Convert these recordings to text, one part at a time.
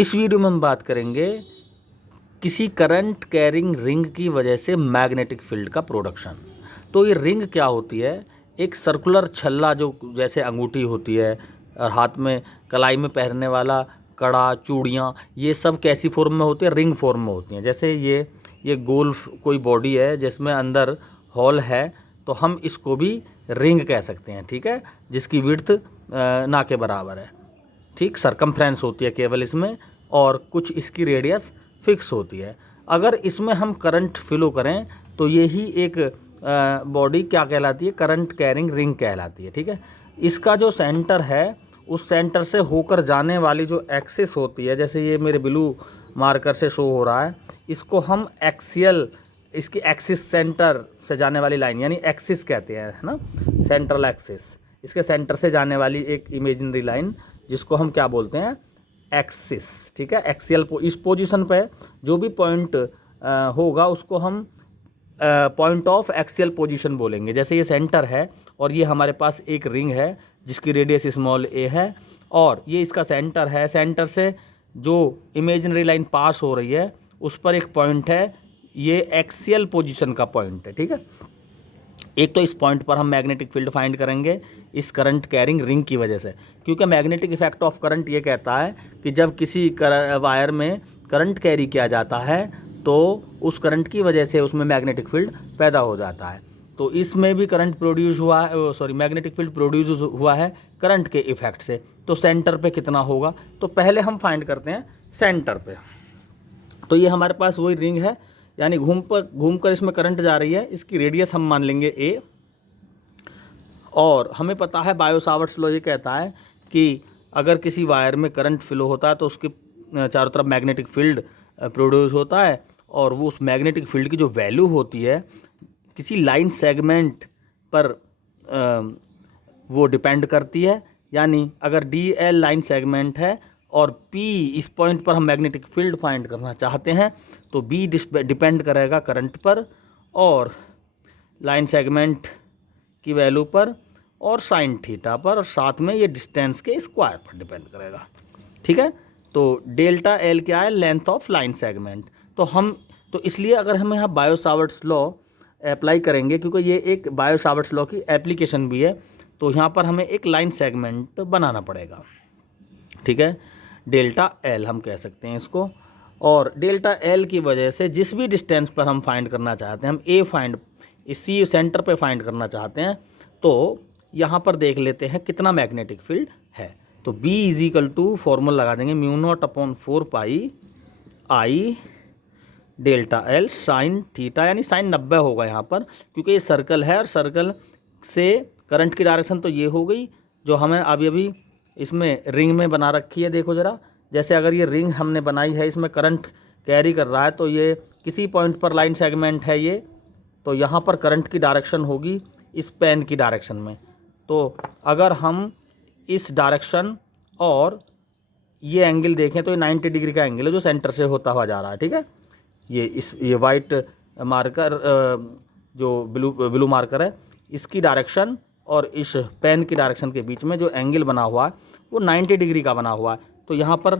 इस वीडियो में हम बात करेंगे किसी करंट कैरिंग रिंग की वजह से मैग्नेटिक फील्ड का प्रोडक्शन। तो ये रिंग क्या होती है? एक सर्कुलर छल्ला जो जैसे अंगूठी होती है और हाथ में कलाई में पहनने वाला कड़ा, चूड़ियाँ, ये सब कैसी फॉर्म में होती है? रिंग फॉर्म में होती हैं। जैसे ये गोल कोई बॉडी है जिसमें अंदर हॉल है, तो हम इसको भी रिंग कह सकते हैं, ठीक है, जिसकी विड्थ ना के बराबर है, ठीक, सरकमफ्रेंस होती है केवल इसमें, और कुछ इसकी रेडियस फिक्स होती है। अगर इसमें हम करंट फ्लो करें तो यही एक बॉडी क्या कहलाती है? करंट कैरिंग रिंग कहलाती है, ठीक है। इसका जो सेंटर है, उस सेंटर से होकर जाने वाली जो एक्सिस होती है, जैसे ये मेरे ब्लू मार्कर से शो हो रहा है, इसको हम एक्सियल, इसकी एक्सिस सेंटर से जाने वाली लाइन यानी एक्सिस कहते हैं, है ना, सेंट्रल एक्सिस, इसके सेंटर से जाने वाली एक इमेजिनरी लाइन जिसको हम क्या बोलते हैं? एक्सिस, ठीक है। एक्सियल इस पोजीशन पे जो भी पॉइंट होगा उसको हम पॉइंट ऑफ एक्सियल पोजीशन बोलेंगे। जैसे ये सेंटर है और ये हमारे पास एक रिंग है जिसकी रेडियस स्मॉल ए है, और ये इसका सेंटर है। सेंटर से जो इमेजिनरी लाइन पास हो रही है उस पर एक पॉइंट है, ये एक्सियल पोजीशन का पॉइंट है, ठीक है। एक तो इस पॉइंट पर हम मैग्नेटिक फील्ड फाइंड करेंगे इस करंट कैरिंग रिंग की वजह से, क्योंकि मैग्नेटिक इफेक्ट ऑफ करंट ये कहता है कि जब किसी वायर में करंट कैरी किया जाता है तो उस करंट की वजह से उसमें मैग्नेटिक फील्ड पैदा हो जाता है। तो इसमें भी करंट प्रोड्यूस हुआ है, सॉरी, मैग्नेटिक फील्ड प्रोड्यूस हुआ है करंट के इफेक्ट से। तो सेंटर पे कितना होगा? तो पहले हम फाइंड करते हैं सेंटर पे। तो ये हमारे पास वही रिंग है, यानी घूमकर इसमें करंट जा रही है, इसकी रेडियस हम मान लेंगे ए। और हमें पता है बायो सावर्ट्स लॉ ये कहता है कि अगर किसी वायर में करंट फ्लो होता है तो उसके चारों तरफ मैग्नेटिक फील्ड प्रोड्यूस होता है, और वो उस मैग्नेटिक फील्ड की जो वैल्यू होती है किसी लाइन सेगमेंट पर वो डिपेंड करती है। यानी अगर डी एल लाइन सेगमेंट है और पी इस पॉइंट पर हम मैग्नेटिक फील्ड फाइंड करना चाहते हैं, तो बी डिपेंड करेगा करंट पर और लाइन सेगमेंट की वैल्यू पर और साइन थीटा पर, और साथ में ये डिस्टेंस के स्क्वायर पर डिपेंड करेगा, ठीक है। तो डेल्टा एल क्या है? Length of line segment. तो इसलिए अगर हम यहाँ बायो सावर्ट्स लॉ अप्लाई करेंगे, क्योंकि ये एक बायो सावर्ट्स लॉ की एप्लीकेशन भी है, तो यहाँ पर हमें एक लाइन सेगमेंट बनाना पड़ेगा, ठीक है। डेल्टा एल हम कह सकते हैं इसको, और डेल्टा एल की वजह से जिस भी डिस्टेंस पर हम फाइंड करना चाहते हैं, हम ए फाइंड इसी सेंटर पे फाइंड करना चाहते हैं, तो यहाँ पर देख लेते हैं कितना मैग्नेटिक फील्ड है। तो B is equal to formula लगा देंगे mu naught upon 4 pi I delta L sine theta, यानी साइन 90 होगा यहाँ पर, क्योंकि ये सर्कल है और सर्कल से करंट की डायरेक्शन तो ये हो गई जो हमें अभी इसमें रिंग में बना रखी है। देखो ज़रा, जैसे अगर ये रिंग हमने बनाई है, इसमें करंट कैरी कर रहा है, तो ये किसी पॉइंट पर लाइन सेगमेंट है ये, तो यहाँ पर करंट की डायरेक्शन होगी इस पेन की डायरेक्शन में। तो अगर हम इस डायरेक्शन और ये एंगल देखें तो ये 90 डिग्री का एंगल है जो सेंटर से होता हुआ जा रहा है, ठीक है। ये वाइट मार्कर जो ब्लू मार्कर है, इसकी डायरेक्शन और इस पेन की डायरेक्शन के बीच में जो एंगल बना हुआ है वो 90 डिग्री का बना हुआ है। तो यहाँ पर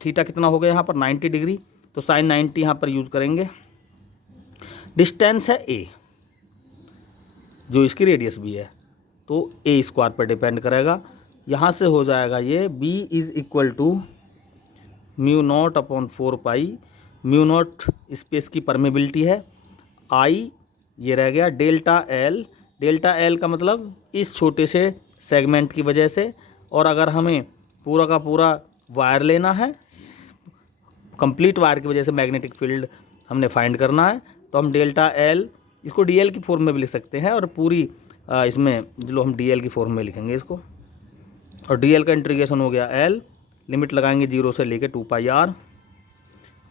थीटा कितना हो गया? यहाँ पर 90 डिग्री, तो साइन 90 यहाँ पर यूज़ करेंगे। डिस्टेंस है ए, जो इसकी रेडियस भी है, तो ए स्क्वायर पर डिपेंड करेगा। यहाँ से हो जाएगा ये B is equal to mu naught upon 4 pi, mu naught space की परमेबिलिटी है, आई ये रह गया, डेल्टा एल का मतलब इस छोटे से सेगमेंट की वजह से। और अगर हमें पूरा का पूरा वायर लेना है, कंप्लीट वायर की वजह से मैग्नेटिक फील्ड हमने फाइंड करना है, तो हम डेल्टा एल, इसको डी एल की फॉर्म में भी लिख सकते हैं, और पूरी इसमें जो हम डी एल की फॉर्म में लिखेंगे इसको, और डी एल का इंटीग्रेशन हो गया एल, लिमिट लगाएंगे 0 से लेके 2 pi R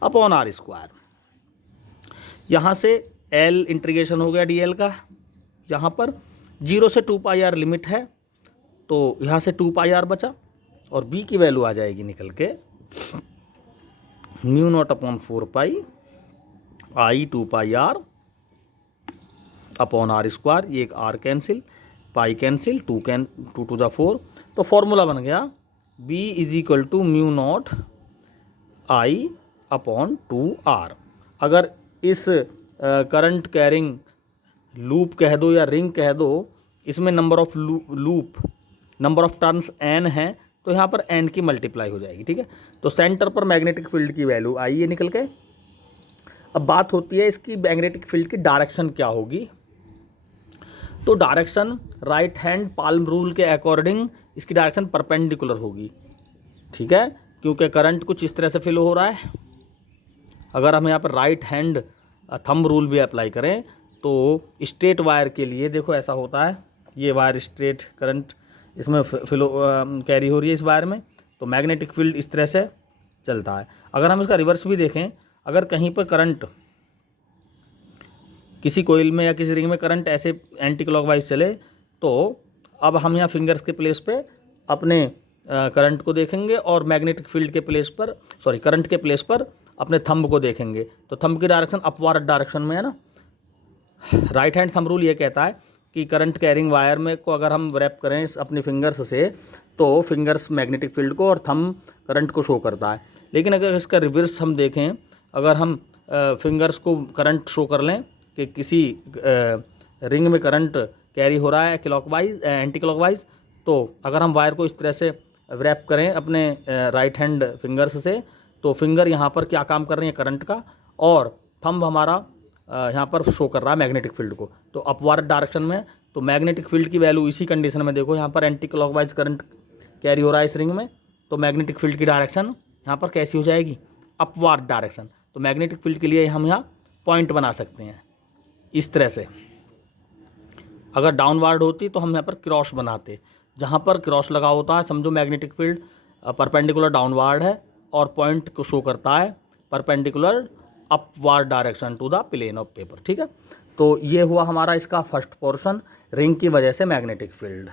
upon R square. यहाँ से एल इंटीग्रेशन हो गया डी एल का, यहाँ पर 0 से 2 पाई आर लिमिट है, तो यहाँ से 2 पाई आर बचा, और बी की वैल्यू आ जाएगी निकल के mu naught upon 4 pi I 2 pi R upon R square, ये एक आर कैंसिल, पाई कैंसिल, 2 टू ज़ा 4। तो फॉर्मूला बन गया B is equal to mu naught I upon 2R। अगर इस करंट कैरिंग लूप कह दो या रिंग कह दो, इसमें number of loop number of turns n है, तो यहाँ पर n की मल्टीप्लाई हो जाएगी, ठीक है। तो सेंटर पर मैग्नेटिक फील्ड की वैल्यू आई ये निकल के। अब बात होती है इसकी मैग्नेटिक फील्ड की डायरेक्शन क्या होगी। तो direction right hand palm rule के अकॉर्डिंग इसकी डायरेक्शन परपेंडिकुलर होगी, ठीक है, क्योंकि करंट कुछ इस तरह से फ्लो हो रहा है। अगर हम यहाँ पर राइट हैंड थंब रूल भी अप्लाई करें तो स्ट्रेट वायर के लिए देखो ऐसा होता है, ये वायर स्ट्रेट करंट इसमें फ्लो कैरी हो रही है इस वायर में, तो मैग्नेटिक फील्ड इस तरह से चलता है। अगर हम इसका रिवर्स भी देखें, अगर कहीं पर करंट किसी कोइल में या किसी रिंग में करंट ऐसे एंटी क्लॉकवाइज चले, तो अब हम यहाँ फिंगर्स के प्लेस पे अपने करंट को देखेंगे और मैग्नेटिक फील्ड के प्लेस पर करंट के प्लेस पर अपने थंब को देखेंगे। तो थंब की डायरेक्शन अपवार्ड डायरेक्शन में है ना। राइट हैंड थंब रूल ये कहता है कि करंट कैरिंग वायर में को अगर हम रैप करें अपनी फिंगर्स से, तो फिंगर्स मैग्नेटिक फील्ड को और थंब करंट को शो करता है। लेकिन अगर इसका रिवर्स हम देखें, अगर हम फिंगर्स को करंट शो कर लें कि किसी रिंग में करंट कैरी हो रहा है क्लॉकवाइज एंटी क्लॉकवाइज, तो अगर हम वायर को इस तरह से रैप करें अपने राइट हैंड फिंगर्स से, तो फिंगर यहाँ पर क्या काम कर रही है करंट का, और थंब हमारा यहाँ पर शो कर रहा है मैग्नेटिक फील्ड को, तो अपवार्ड डायरेक्शन में। तो मैग्नेटिक फील्ड की वैल्यू इसी कंडीशन में देखो, यहाँ पर एंटी क्लॉकवाइज करंट कैरी हो रहा है इस रिंग में, तो मैग्नेटिक फील्ड की डायरेक्शन यहाँ पर कैसी हो जाएगी, अपवार्ड डायरेक्शन। तो मैग्नेटिक फील्ड के लिए हम यहाँ पॉइंट बना सकते हैं इस तरह से। अगर डाउनवार्ड होती तो हम यहाँ पर क्रॉस बनाते, जहाँ पर क्रॉस लगा होता है समझो मैग्नेटिक फील्ड परपेंडिकुलर डाउनवार्ड है और पॉइंट को शो करता है perpendicular upward direction to the plane of paper, ठीक है। तो ये हुआ हमारा इसका फर्स्ट पोर्शन, रिंग की वजह से मैग्नेटिक फील्ड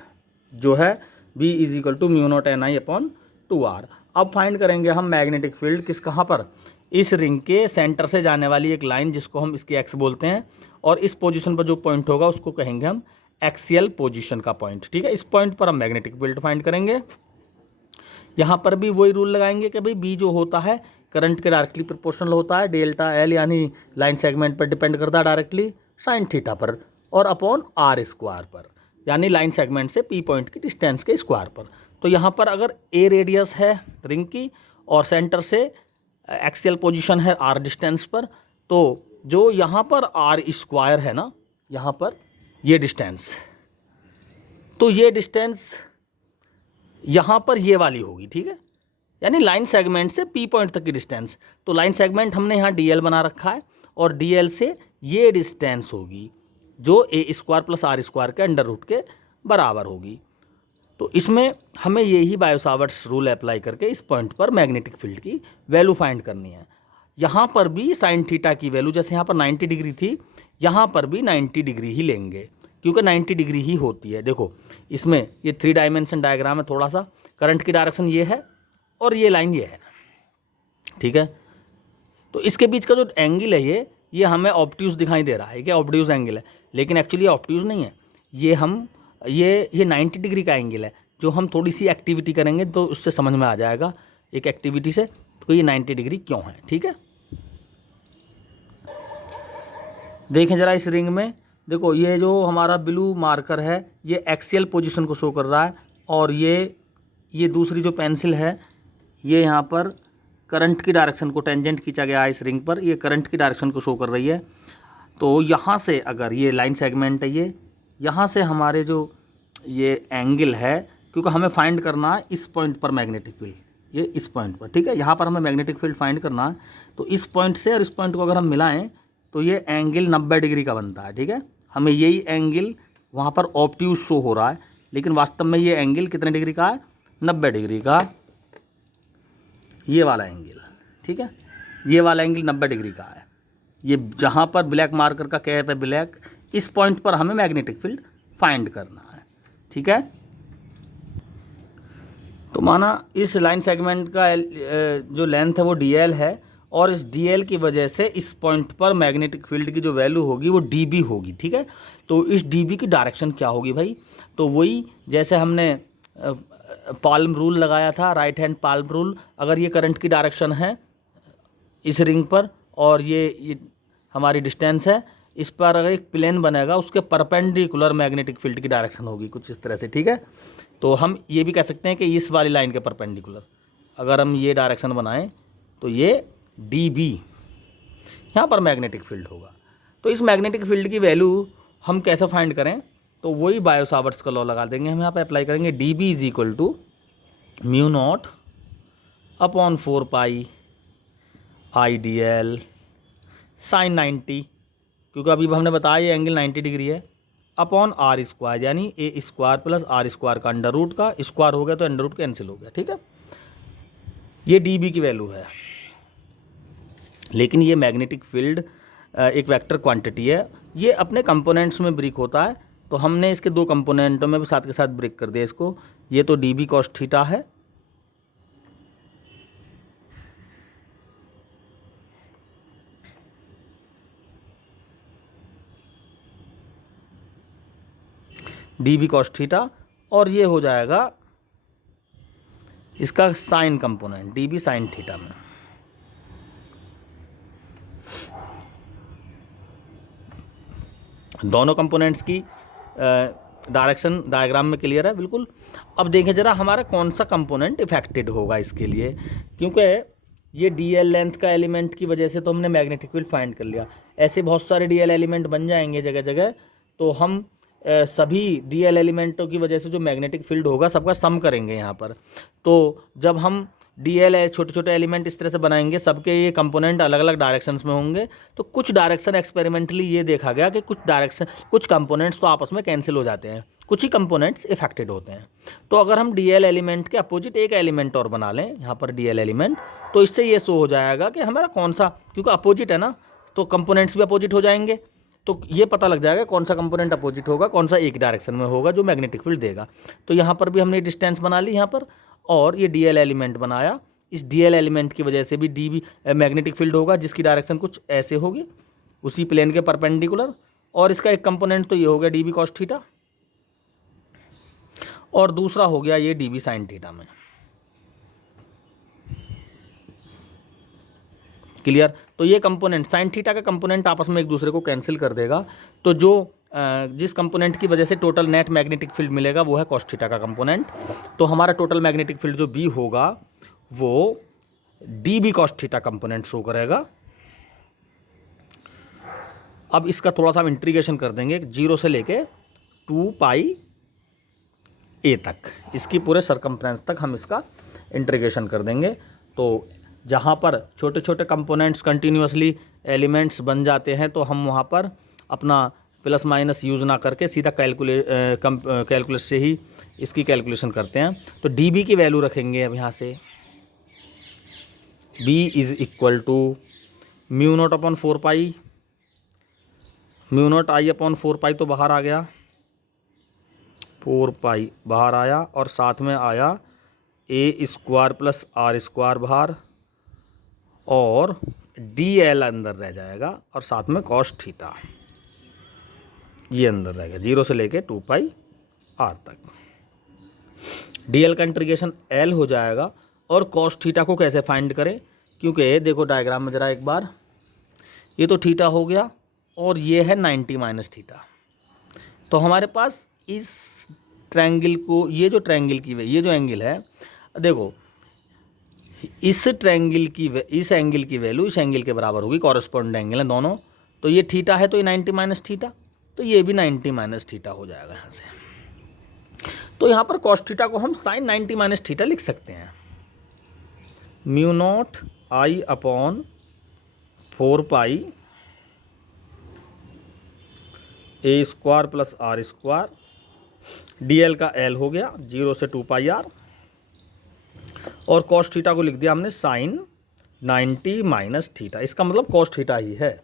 जो है B = μ0NI/2R। अब फाइंड करेंगे हम मैग्नेटिक फील्ड किस कहाँ पर, इस रिंग के सेंटर से जाने वाली एक लाइन जिसको हम इसकी एक्स बोलते हैं, और इस पोजीशन पर जो पॉइंट होगा उसको कहेंगे हम एक्सियल पोजीशन का पॉइंट, ठीक है। इस पॉइंट पर हम मैग्नेटिक फील्ड फाइंड करेंगे। यहाँ पर भी वही रूल लगाएंगे कि भाई बी जो होता है करंट के डायरेक्टली प्रोपोर्शनल होता है, डेल्टा एल यानी लाइन सेगमेंट पर डिपेंड करता है डायरेक्टली साइन थीटा पर, और अपॉन आर स्क्वायर पर यानी लाइन सेगमेंट से पी पॉइंट की डिस्टेंस के स्क्वायर पर। तो यहाँ पर अगर ए रेडियस है रिंग की और सेंटर से एक्सियल पोजीशन है आर डिस्टेंस पर, तो जो यहाँ पर आर स्क्वायर है ना, यहाँ पर ये डिस्टेंस, तो ये डिस्टेंस यहाँ पर ये वाली होगी, ठीक है, यानी लाइन सेगमेंट से पी पॉइंट तक की डिस्टेंस। तो लाइन सेगमेंट हमने यहाँ DL बना रखा है और DL से ये डिस्टेंस होगी जो A² + R² के अंडर रूट के बराबर होगी। तो इसमें हमें यही बायो-सावर्ट्स रूल अप्लाई करके इस पॉइंट पर मैग्नेटिक फील्ड की वैल्यू फाइंड करनी है। यहाँ पर भी साइन थीटा की वैल्यू जैसे यहाँ पर 90 डिग्री थी, यहाँ पर भी 90 डिग्री ही लेंगे क्योंकि 90 डिग्री ही होती है। देखो इसमें ये 3 डायमेंशन डायग्राम है, थोड़ा सा करंट की डायरेक्शन ये है और ये लाइन ये है, ठीक है। तो इसके बीच का जो एंगल है ये हमें ऑब्ट्यूज दिखाई दे रहा है कि ऑब्ट्यूज एंगल है, लेकिन एक्चुअली ऑब्ट्यूज नहीं है, ये 90 डिग्री का एंगल है। जो हम थोड़ी सी एक्टिविटी करेंगे तो उससे समझ में आ जाएगा एक एक्टिविटी से, तो ये 90 डिग्री क्यों है, ठीक है। देखें ज़रा इस रिंग में, देखो ये जो हमारा ब्लू मार्कर है ये एक्सियल पोजीशन को शो कर रहा है, और ये दूसरी जो पेंसिल है ये यहाँ पर करंट की डायरेक्शन को टेंजेंट खींचा गया है इस रिंग पर, ये करंट की डायरेक्शन को शो कर रही है। तो यहाँ से अगर ये लाइन सेगमेंट है, ये यहाँ से हमारे जो ये एंगल है, क्योंकि हमें फाइंड करना है इस पॉइंट पर मैग्नेटिक फील्ड, ये इस पॉइंट पर, ठीक है, यहाँ पर हमें मैग्नेटिक फील्ड फाइंड करना है। तो इस पॉइंट से और इस पॉइंट को अगर हम मिलाएं तो ये एंगल 90 डिग्री का बनता है, ठीक है। हमें यही एंगल वहाँ पर ऑब्ट्यूज शो हो रहा है, लेकिन वास्तव में ये एंगल कितने डिग्री का है, 90 डिग्री का, ये वाला एंगल, ठीक है, ये वाला एंगल 90 डिग्री का है। ये जहाँ पर ब्लैक मार्कर का कैप है ब्लैक, इस पॉइंट पर हमें मैग्नेटिक फील्ड फाइंड करना है, ठीक है। तो माना इस लाइन सेगमेंट का जो लेंथ है वो DL है, और इस DL की वजह से इस पॉइंट पर मैग्नेटिक फील्ड की जो वैल्यू होगी वो DB होगी, ठीक है। तो इस DB की डायरेक्शन क्या होगी भाई, तो वही जैसे हमने पाल्म रूल लगाया था, राइट हैंड पाल्म रूल। अगर ये करंट की डायरेक्शन है इस रिंग पर, और ये हमारी डिस्टेंस है, इस पर अगर एक प्लेन बनेगा उसके परपेंडिकुलर मैग्नेटिक फील्ड की डायरेक्शन होगी कुछ इस तरह से, ठीक है। तो हम ये भी कह सकते हैं कि इस वाली लाइन के परपेंडिकुलर अगर हम ये डायरेक्शन बनाएं तो ये डी बी यहाँ पर मैग्नेटिक फील्ड होगा। तो इस मैग्नेटिक फील्ड की वैल्यू हम कैसे फाइंड करें, तो वही बायो सावर्ट्स का लॉ लगा देंगे हम यहाँ पे अप्लाई करेंगे। D B is equal to mu naught upon 4 pi I D L sine 90, क्योंकि अभी हमने बताया ये एंगल 90 डिग्री है, अपॉन आर स्क्वायर, यानी A square plus R square का अंडर रूट का स्क्वायर हो गया तो अंडर रूट कैंसिल हो गया, ठीक है। ये डी बी की वैल्यू है। लेकिन ये मैग्नेटिक फील्ड एक वेक्टर क्वांटिटी है, ये अपने कंपोनेंट्स में ब्रेक होता है, तो हमने इसके दो कंपोनेंटों में भी साथ के साथ ब्रेक कर दिया इसको। ये तो डी बी कॉस थीटा है, डी बी कॉस थीटा, और ये हो जाएगा इसका sine component D B sine theta में। दोनों कंपोनेंट्स की डायरेक्शन डायग्राम में क्लियर है बिल्कुल। अब देखें जरा हमारा कौन सा कंपोनेंट इफेक्टेड होगा इसके लिए, क्योंकि ये डी एल लेंथ का एलिमेंट की वजह से तो हमने मैग्नेटिक फील्ड फाइंड कर लिया, ऐसे बहुत सारे डी एल एलिमेंट बन जाएंगे जगह जगह, तो हम सभी डी एल एलिमेंटों की वजह से जो मैग्नेटिक फील्ड होगा सबका सम करेंगे यहाँ पर। तो जब हम डी एल छोटे छोटे एलिमेंट इस तरह से बनाएंगे, सबके ये कंपोनेंट अलग अलग डायरेक्शंस में होंगे, तो कुछ डायरेक्शन एक्सपेरिमेंटली ये देखा गया कि कुछ कंपोनेंट्स तो आपस में कैंसिल हो जाते हैं, कुछ ही कंपोनेंट्स इफेक्टेड होते हैं। तो अगर हम डी एल एलिमेंट के अपोजिट एक एलिमेंट और बना लें यहाँ पर डी एल एलिमेंट, तो इससे ये शो हो जाएगा कि हमारा कौन सा, क्योंकि अपोजिट है ना तो कंपोनेंट्स भी अपोजिट हो जाएंगे, तो ये पता लग जाएगा कौन सा कंपोनेंट अपोजिट होगा, कौन सा एक डायरेक्शन में होगा जो मैग्नेटिक फील्ड देगा। तो यहाँ पर भी हमने डिस्टेंस बना ली यहाँ पर, और ये डी एल एलिमेंट बनाया, इस डी एल एलिमेंट की वजह से भी डी बी मैग्नेटिक फील्ड होगा जिसकी डायरेक्शन कुछ ऐसे होगी उसी प्लेन के परपेंडिकुलर, और इसका एक कंपोनेंट तो ये हो गया डी बी कॉस थीटा, और दूसरा हो गया ये डी बी साइन थीटा में। क्लियर। तो ये कंपोनेंट साइन थीटा का कंपोनेंट आपस में एक दूसरे को कैंसिल कर देगा, तो जो जिस कंपोनेंट की वजह से टोटल नेट मैग्नेटिक फील्ड मिलेगा वो है कॉस थीटा का कंपोनेंट। तो हमारा टोटल मैग्नेटिक फील्ड जो बी होगा वो D B cos theta component show करेगा। अब इसका थोड़ा सा हम इंटीग्रेशन कर देंगे 0 से लेके 2 पाई ए तक, इसकी पूरे सरकमफ्रेंस तक हम इसका इंटीग्रेशन कर देंगे। तो जहाँ पर छोटे छोटे कंपोनेंट्स कंटिन्यूसली एलिमेंट्स बन जाते हैं तो हम वहाँ पर अपना प्लस माइनस यूज़ ना करके सीधा कैलकुलेट से ही इसकी कैलकुलेशन करते हैं। तो डी बी की वैल्यू रखेंगे अब यहाँ से, b is equal to mu naught upon 4 pi, mu naught I upon 4 pi तो बाहर आ गया, 4 पाई बाहर आया, और साथ में आया ए स्क्वायर प्लस आर स्क्वायर बाहर, और डी एल अंदर रह जाएगा, और साथ में कॉस थीटा ये अंदर रहेगा 0 से लेके 2 पाई आर तक। डी एल का इंटीग्रेशन एल हो जाएगा। और कॉस थीटा को कैसे फाइंड करें, क्योंकि देखो डायग्राम में ज़रा एक बार, ये तो थीटा हो गया और ये है 90 माइनस थीटा। तो हमारे पास इस ट्रायंगल को, ये जो ट्रायंगल की ये जो एंगल है, देखो इस ट्रायंगल की इस एंगल की वैल्यू इस एंगल के बराबर होगी, कॉरेस्पॉन्डिंग एंगल है दोनों। तो ये थीटा है तो ये 90 माइनस थीटा, तो ये भी 90 माइनस थीटा हो जाएगा यहाँ से। तो यहाँ पर कॉस थीटा को हम साइन 90 माइनस थीटा लिख सकते हैं, mu naught I upon 4 pi A square plus R square, D L का एल हो गया 0 से 2 पाई आर, और कॉस थीटा को लिख दिया हमने साइन 90 माइनस थीटा, इसका मतलब कॉस थीटा ही है।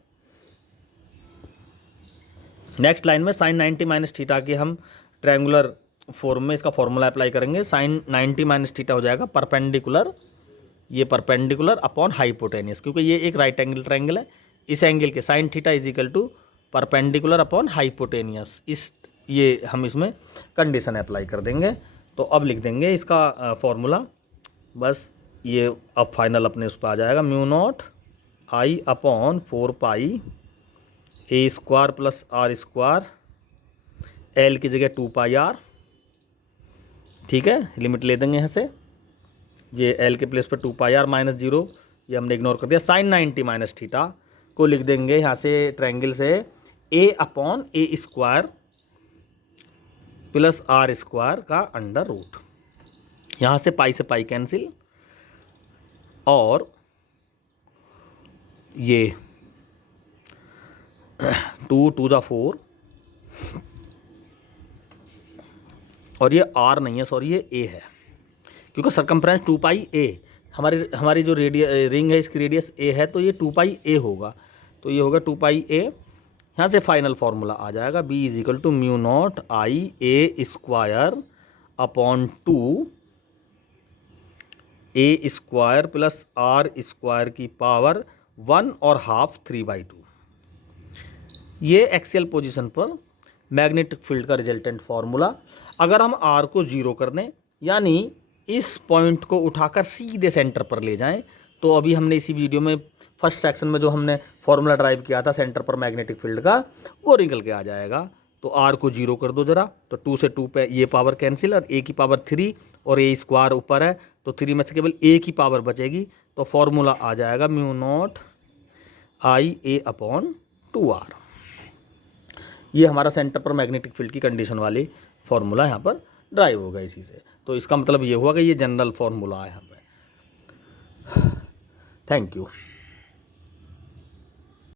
नेक्स्ट लाइन में साइन 90 माइनस थीटा के हम ट्रायंगुलर फॉर्म में इसका फॉर्मूला अप्लाई करेंगे। साइन 90 माइनस थीटा हो जाएगा परपेंडिकुलर, ये परपेंडिकुलर अपॉन हाइपोटेनियस, क्योंकि ये एक राइट एंगल ट्रायंगल है, इस एंगल के sine theta is equal to perpendicular upon hypotenuse, इस ये हम इसमें कंडीशन अप्लाई कर देंगे। तो अब लिख देंगे इसका फॉर्मूला, बस ये अब फाइनल अपने उस पर आ जाएगा, mu naught I upon 4 pi A square plus R square, L की जगह 2 पाई आर, ठीक है, लिमिट ले देंगे यहाँ से, ये एल के प्लेस पर 2 पाई आर माइनस 0, ये हमने इग्नोर कर दिया, साइन 90 माइनस थीटा को लिख देंगे यहाँ से ट्रायंगल से A upon A square plus R square का अंडर रूट, यहाँ से पाई से पाई कैंसिल, और ये 2 2 जा 4, और ये आर नहीं है, सॉरी ये ए है, क्योंकि सरकमफ्रेंस 2 पाई ए, हमारी जो रिंग है इसकी रेडियस ए है, तो ये 2 पाई ए होगा, तो ये होगा 2 पाई ए। यहाँ से फाइनल फार्मूला आ जाएगा B is equal to mu naught I A square upon 2 A square plus R square की पावर 1 और हाफ 3/2। ये एक्सियल पोजीशन पर मैग्नेटिक फील्ड का रिजल्टेंट फार्मूला। अगर हम आर को 0 कर दें, यानी इस पॉइंट को उठाकर सीधे सेंटर पर ले जाएं, तो अभी हमने इसी वीडियो में फर्स्ट सेक्शन में जो हमने फार्मूला ड्राइव किया था सेंटर पर मैग्नेटिक फील्ड का, वो निकल के आ जाएगा। तो आर को 0 कर दो जरा, तो 2 से 2 पे ये पावर कैंसिल, और ए की पावर 3 और ए स्क्वायर ऊपर है, तो 3 में से केवल ए की पावर बचेगी, तो फॉर्मूला आ जाएगा mu naught I A upon 2r। ये हमारा सेंटर पर मैग्नेटिक फील्ड की कंडीशन वाली फार्मूला यहाँ पर ड्राइव होगा इसी से। तो इसका मतलब ये हुआ कि ये जनरल फार्मूला है यहाँ पे। Thank you.